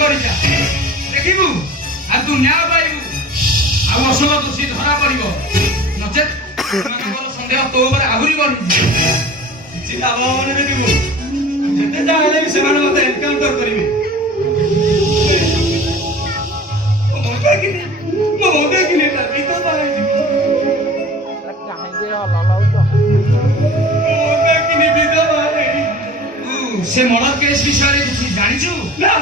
କରି ଯା ଦେଖିବୁ ଆଉ ତୁ ନ୍ୟାୟ ପାଇବୁ ଆଉ ଅସଲ ଦୋଷୀ ଧରା ପଡ଼ିବ ନଚେତ୍ ସେମାନଙ୍କର ସନ୍ଦେହ ତୋ ଉପରେ ଆହୁରି ବଢ଼ିଯିବ କିଛି ଲାଭ ହବନି ଦେଖିବୁ ଯେତେ ଯାହା ହେଲେ ବି ସେମାନେ ମତେ ଏନକାଉଣ୍ଟର କରିବେ ମୋ ମଗା କିନି ତା ବିଧବା ହେଇଯିବି से मर्डर केस विषय रे किछि जानिछु ना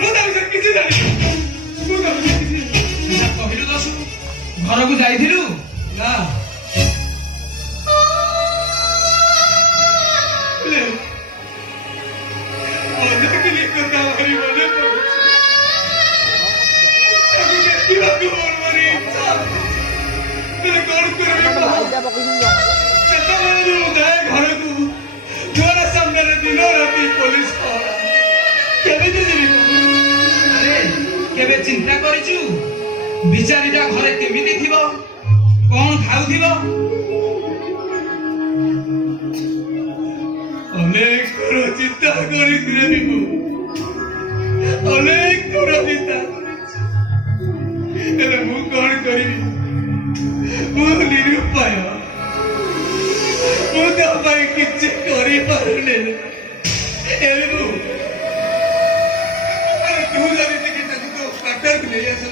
मु ता विषय किछि जानि मु ता विषय किछि जा कहिलु दसु घर को जाइथिलु ना ले ओने के लिए करता हरी बोले अभी के दिवा को मरी इच्छा मैं कौन करबे चता माने मुदाय घर को जोरा सामने दिन राति पुलिस पहरा केबे जेबी अरे केबे चिंता करिछु बिचारीटा घरे केमिति थिबो कोन खाउथिबो अनेक करो चिंता करी दिले बिबू अनेक करो चिंता एले मु कोन करिबी मु निरुपाय मु तो भाई किछि करि पारुने एले मु अरे तू जरी देखि ताकू तो डॉक्टर को ले आस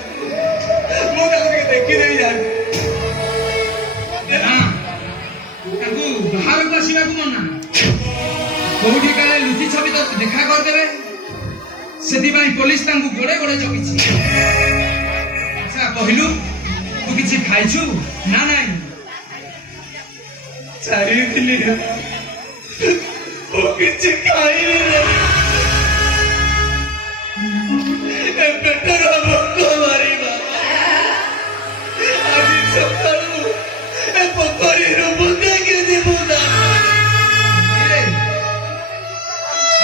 मु ताकू देखि नहीं जान ना ताकू बाहर को आसीबा को मना कोठी काले लुचि छबि तो देखा कर देबे सेति भाई पुलिस तांकू गोडे गोडे जगिछि अच्छा कहिलु तू किछि खाइछु ना नाही चारी दिली ओ किछि खाई रे ए बेटर हमको मारीबा आदि सकाळू ए पोखरी रो बुंदे के देबू ना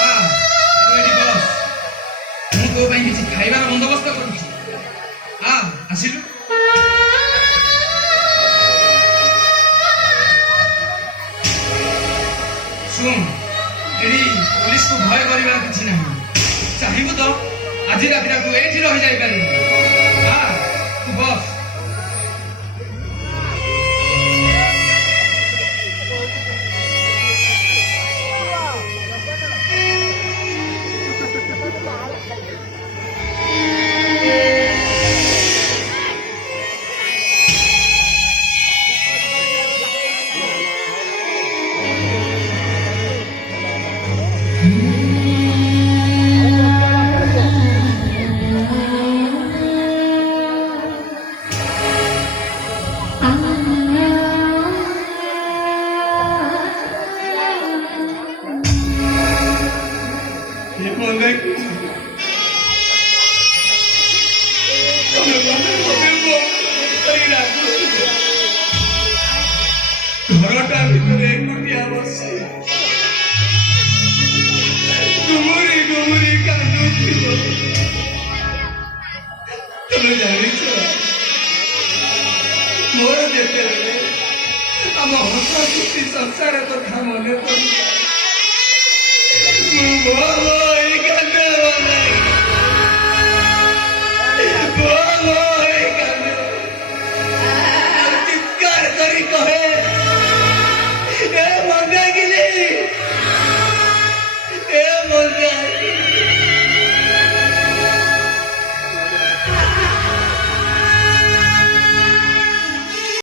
हां कोइडी बॉस मु तो भाई किछि खाइबार बंदोबस्त करूछि हां आसिलु सुन एडी पुलिस को भय करिवार किछि नाही चाहिबो तो आज रात तू एठी रहि जाई पारि हां तू बस ये बोले घरटा भितर एकुटिया बसी गुमुरी गुमुरी कांदुथिब तुम जानिछ मोर जेतेबेले आम हस खुशी संसार कथा मने पड़ी मु